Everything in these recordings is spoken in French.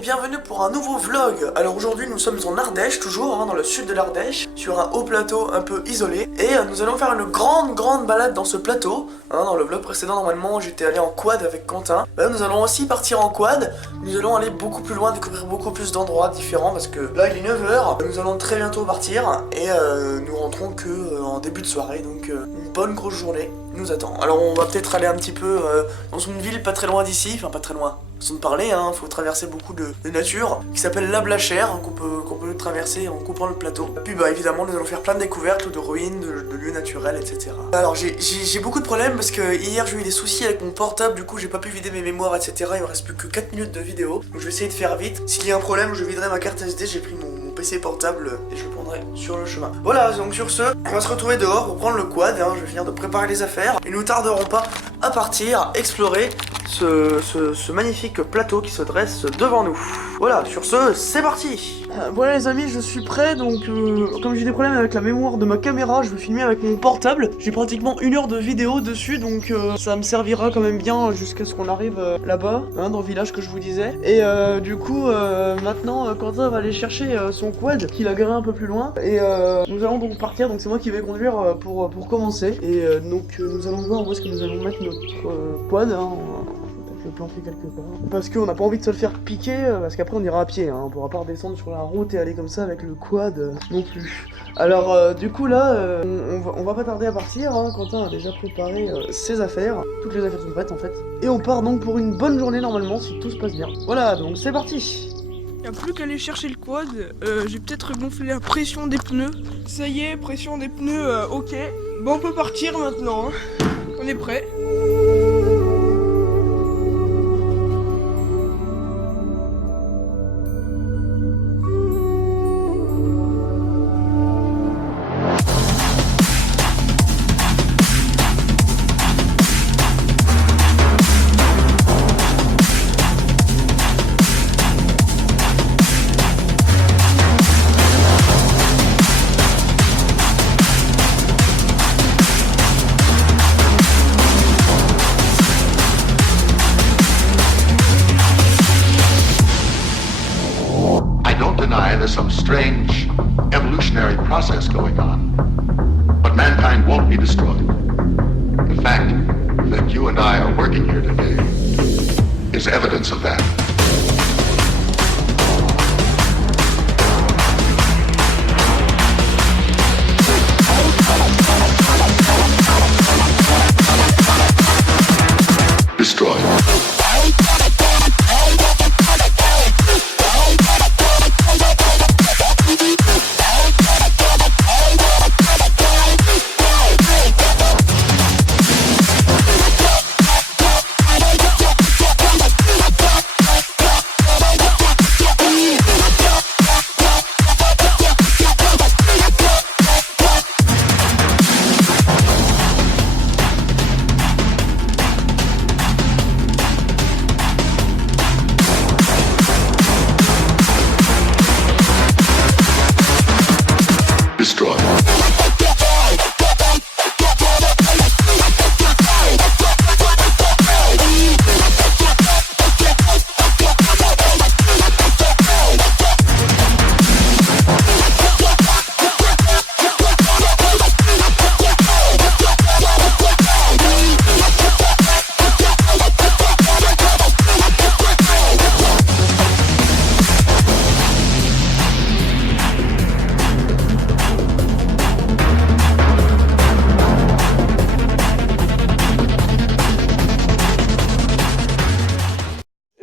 et bienvenue pour un nouveau vlog. Alors aujourd'hui nous sommes en Ardèche, toujours dans le sud de l'Ardèche, sur un haut plateau un peu isolé. Et nous allons faire une grande balade dans ce plateau. Dans le vlog précédent normalement j'étais allé en quad avec Quentin. Là nous allons aussi partir en quad. Nous allons aller beaucoup plus loin, découvrir beaucoup plus d'endroits différents. Parce que là il est 9h, nous allons très bientôt partir. Et nous rentrons que en début de soirée. Donc une bonne grosse journée nous attend. Alors on va peut-être aller un petit peu dans une ville pas très loin d'ici, enfin pas très loin. Sans parler, faut traverser beaucoup de nature qui s'appelle la Blachère, qu'on peut traverser en coupant le plateau. Et puis évidemment nous allons faire plein de découvertes, de ruines, de lieux naturels, etc. Alors j'ai beaucoup de problèmes parce que hier j'ai eu des soucis avec mon portable, du coup j'ai pas pu vider mes mémoires, etc. Il me reste plus que 4 minutes de vidéo, donc je vais essayer de faire vite. S'il y a un problème, je viderai ma carte SD, j'ai pris mon PC portable et je le prendrai sur le chemin. Voilà, donc sur ce, on va se retrouver dehors pour prendre le quad, je vais finir de préparer les affaires et nous tarderons pas à partir explorer ce magnifique plateau qui se dresse devant nous. Voilà, sur ce, c'est parti. Voilà les amis, je suis prêt, donc comme j'ai des problèmes avec la mémoire de ma caméra, je vais filmer avec mon portable. J'ai pratiquement 1 heure de vidéo dessus, donc ça me servira quand même bien jusqu'à ce qu'on arrive là-bas, dans le village que je vous disais. Et du coup, maintenant, Quentin va aller chercher son quad, qu'il a garé un peu plus loin. Et nous allons donc partir, donc c'est moi qui vais conduire pour commencer. Et donc nous allons voir où est-ce que nous allons mettre notre quad, le planter quelque part. Parce qu'on n'a pas envie de se le faire piquer, parce qu'après on ira à pied, on pourra pas redescendre sur la route et aller comme ça avec le quad non plus. Alors du coup là, on va pas tarder à partir, Quentin a déjà préparé ses affaires, toutes les affaires sont prêtes en fait. Et on part donc pour une bonne journée normalement si tout se passe bien. Voilà, donc c'est parti. Y'a plus qu'à aller chercher le quad, j'ai peut-être gonflé la pression des pneus. Ça y est, pression des pneus, ok. Bon, on peut partir maintenant, on est prêt. There's some strange evolutionary process going on, but mankind won't be destroyed. The fact that you and I are working here today is evidence of that. Destroyed.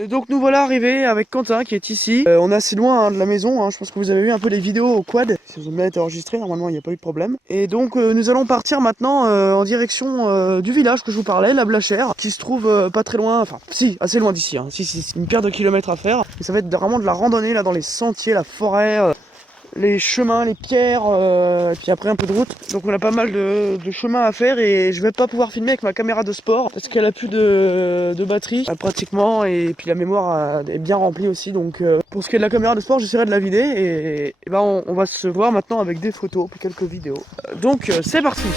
Donc nous voilà arrivés avec Quentin qui est ici. On est assez loin de la maison, je pense que vous avez vu un peu les vidéos au quad. Si vous avez bien été enregistré, normalement il n'y a pas eu de problème. Et donc nous allons partir maintenant en direction du village que je vous parlais, la Blachère, qui se trouve pas très loin, enfin si, assez loin d'ici. Si, c'est une paire de kilomètres à faire. Et ça va être vraiment de la randonnée là dans les sentiers, la forêt. Les chemins, les pierres, et puis après un peu de route. Donc on a pas mal de chemin à faire et je vais pas pouvoir filmer avec ma caméra de sport parce qu'elle a plus de batterie pratiquement, et puis la mémoire est bien remplie aussi. Donc pour ce qui est de la caméra de sport, j'essaierai de la vider et on va se voir maintenant avec des photos puis quelques vidéos. Donc c'est parti.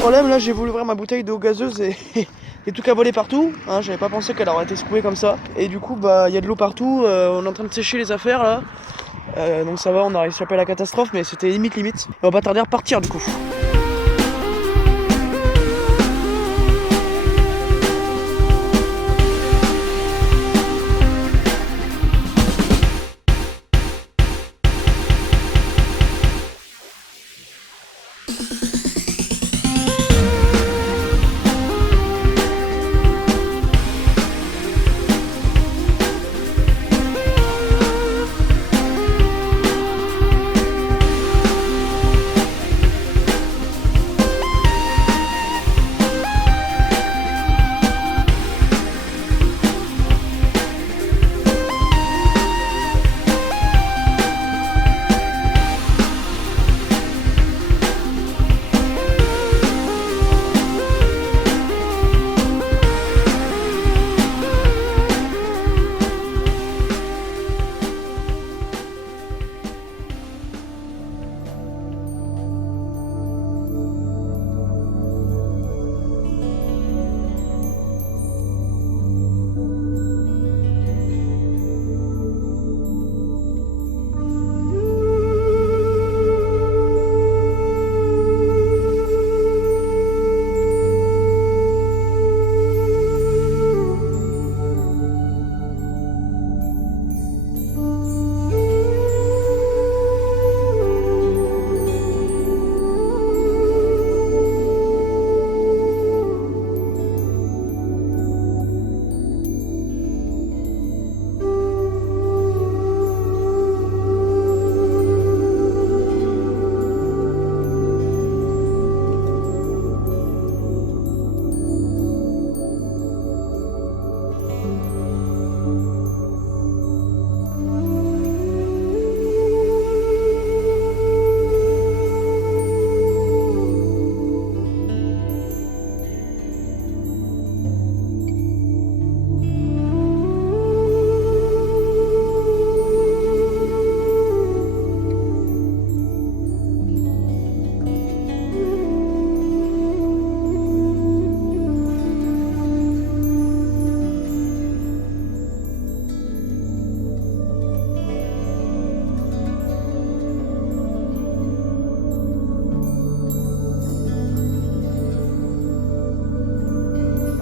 Problème, là j'ai voulu ouvrir ma bouteille d'eau gazeuse et et tout volé partout, hein, j'avais pas pensé qu'elle aurait été secouée comme ça. Et du coup bah il y a de l'eau partout, on est en train de sécher les affaires là. Donc ça va, on a échappé à la catastrophe, mais c'était limite. Et on va pas tarder à repartir du coup.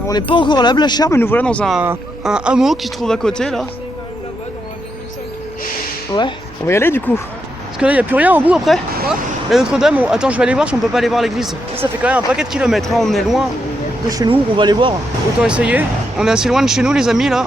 On n'est pas encore à la Blachère, mais nous voilà dans un hameau qui se trouve à côté là. Ouais, on va y aller du coup. Parce que là, il n'y a plus rien en bout après. La Notre-Dame, attends, je vais aller voir si on peut pas aller voir l'église. Ça fait quand même un paquet de kilomètres, hein. On est loin de chez nous, on va aller voir. Autant essayer. On est assez loin de chez nous, les amis, là.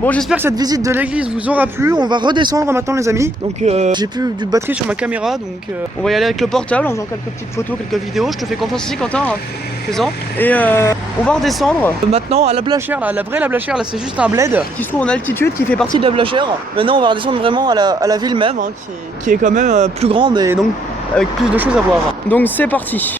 Bon, j'espère que cette visite de l'église vous aura plu. On va redescendre maintenant, les amis. Donc j'ai plus de batterie sur ma caméra, donc on va y aller avec le portable en faisant quelques petites photos, quelques vidéos. Je te fais confiance ici, Quentin, fais-en. Et on va redescendre maintenant à la Blachère, là, la vraie la Blachère. Là, c'est juste un bled qui se trouve en altitude, qui fait partie de la Blachère. Maintenant, on va redescendre vraiment à la ville même, hein, qui est quand même plus grande, et donc avec plus de choses à voir. Donc c'est parti.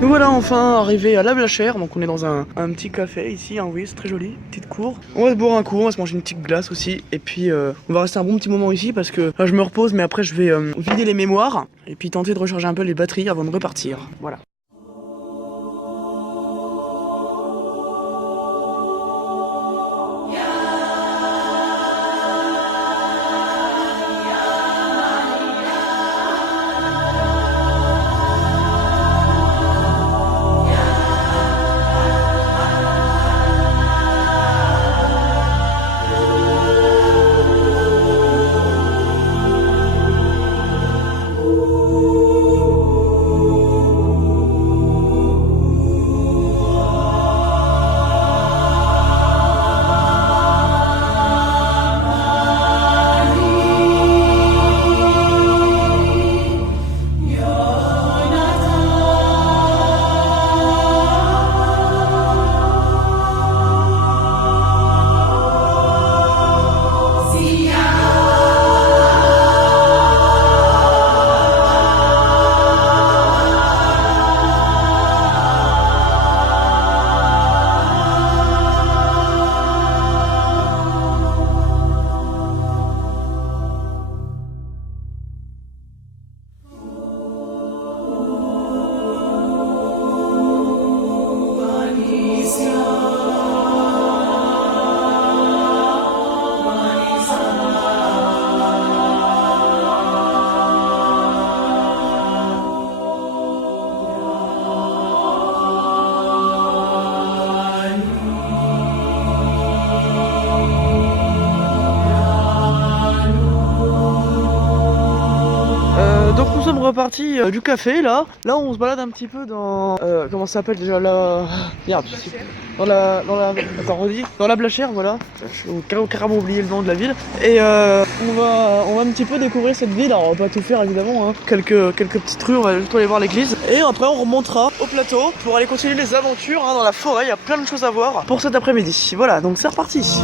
Nous voilà enfin arrivés à La Blachère, donc on est dans un petit café ici, hein, oui c'est très joli, petite cour. On va se boire un coup, on va se manger une petite glace aussi, et puis on va rester un bon petit moment ici parce que là je me repose, mais après je vais vider les mémoires, et puis tenter de recharger un peu les batteries avant de repartir, voilà. Donc nous sommes repartis du café là. Là on se balade un petit peu dans comment ça s'appelle déjà là. Merde, je sais plus. Dans la attends redis. Dans La Blachère, voilà. J'ai carrément oublié le nom de la ville. Et on va un petit peu découvrir cette ville. Alors on va pas tout faire évidemment, hein. Quelques petites rues, on va juste aller voir l'église. Et après on remontera au plateau pour aller continuer les aventures hein, dans la forêt. Il y a plein de choses à voir pour cet après-midi. Voilà, donc c'est reparti.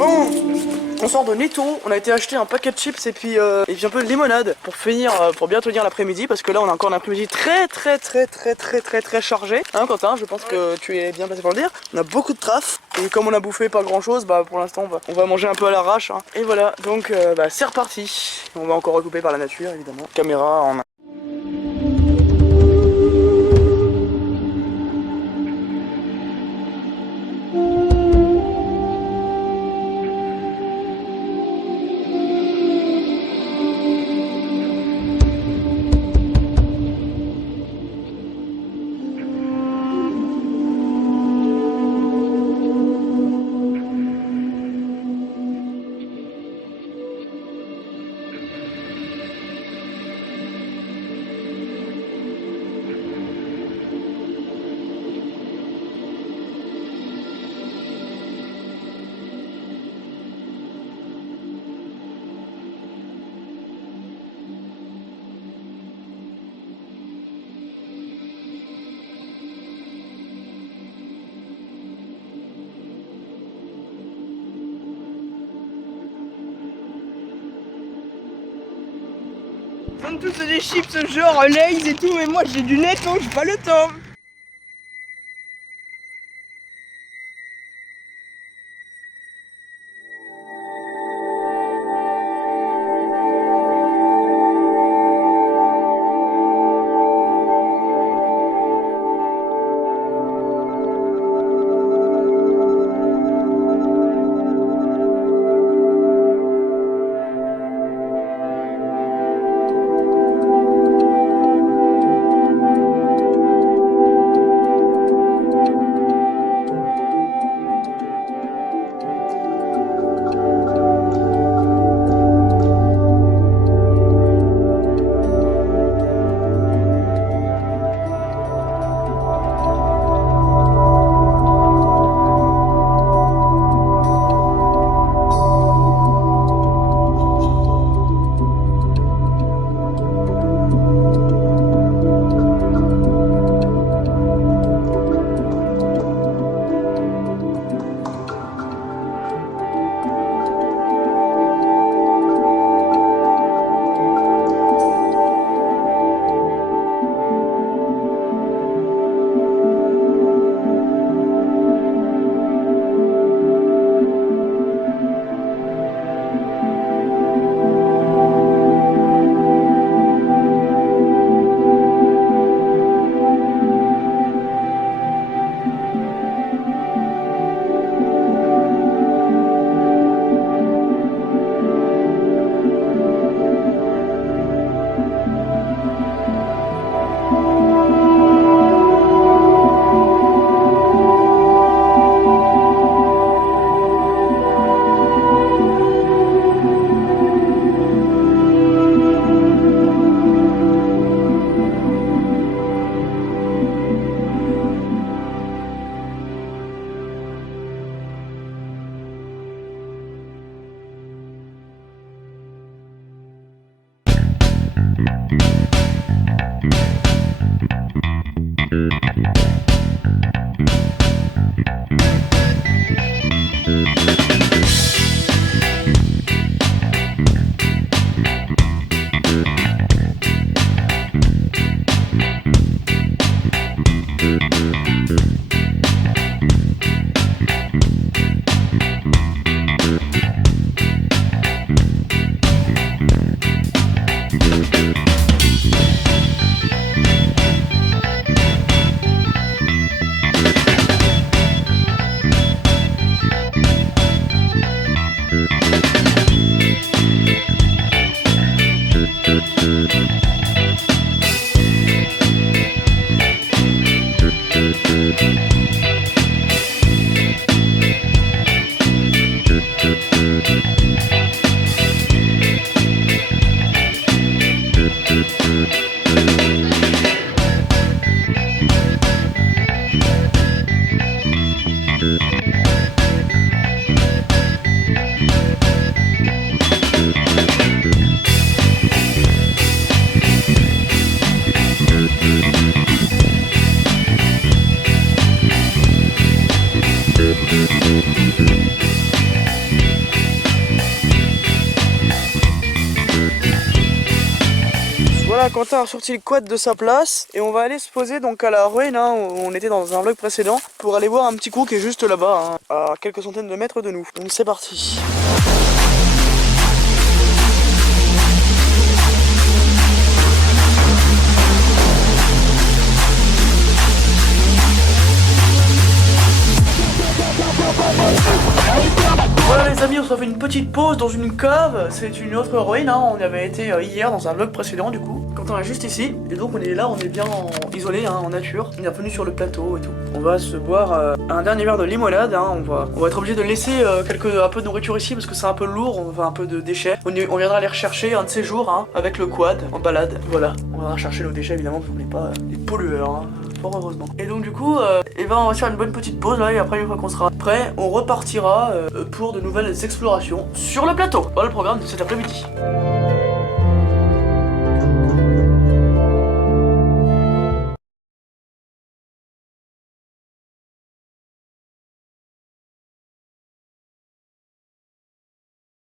Bon, on sort de Netto, on a été acheter un paquet de chips et puis un peu de limonade pour finir, pour bien tenir l'après-midi parce que là on a encore un après-midi très chargé. Hein Quentin, je pense que tu es bien placé pour le dire. On a beaucoup de traf et comme on a bouffé pas grand chose, bah pour l'instant on va manger un peu à l'arrache. Hein. Et voilà, donc c'est reparti. On va encore recouper par la nature évidemment. Caméra en main. Ils ont tous des chips genre Lay's et tout, mais moi j'ai du Netto, j'ai pas le temps. Voilà, Quentin a sorti le quad de sa place et on va aller se poser donc à la ruine, hein, où on était dans un vlog précédent, pour aller voir un petit coup qui est juste là-bas, hein, à quelques centaines de mètres de nous. Donc c'est parti. Voilà les amis, on se fait une petite pause dans une cave, c'est une autre ruine, hein. On y avait été hier dans un vlog précédent du coup. Quand on est juste ici, et donc on est là, on est bien isolé, hein, en nature. On est revenu sur le plateau et tout. On va se boire un dernier verre de limonade, hein. On va être obligé de laisser un peu de nourriture ici parce que c'est un peu lourd, on va un peu de déchets. On viendra les rechercher un de ces jours, hein, avec le quad, en balade. Voilà, on va chercher nos déchets évidemment parce qu'on n'est pas des pollueurs, hein. Fort heureusement. Et donc du coup, on va faire une bonne petite pause là et après une fois qu'on sera prêt, on repartira pour de nouvelles explorations sur le plateau. Voilà le programme de cet après-midi.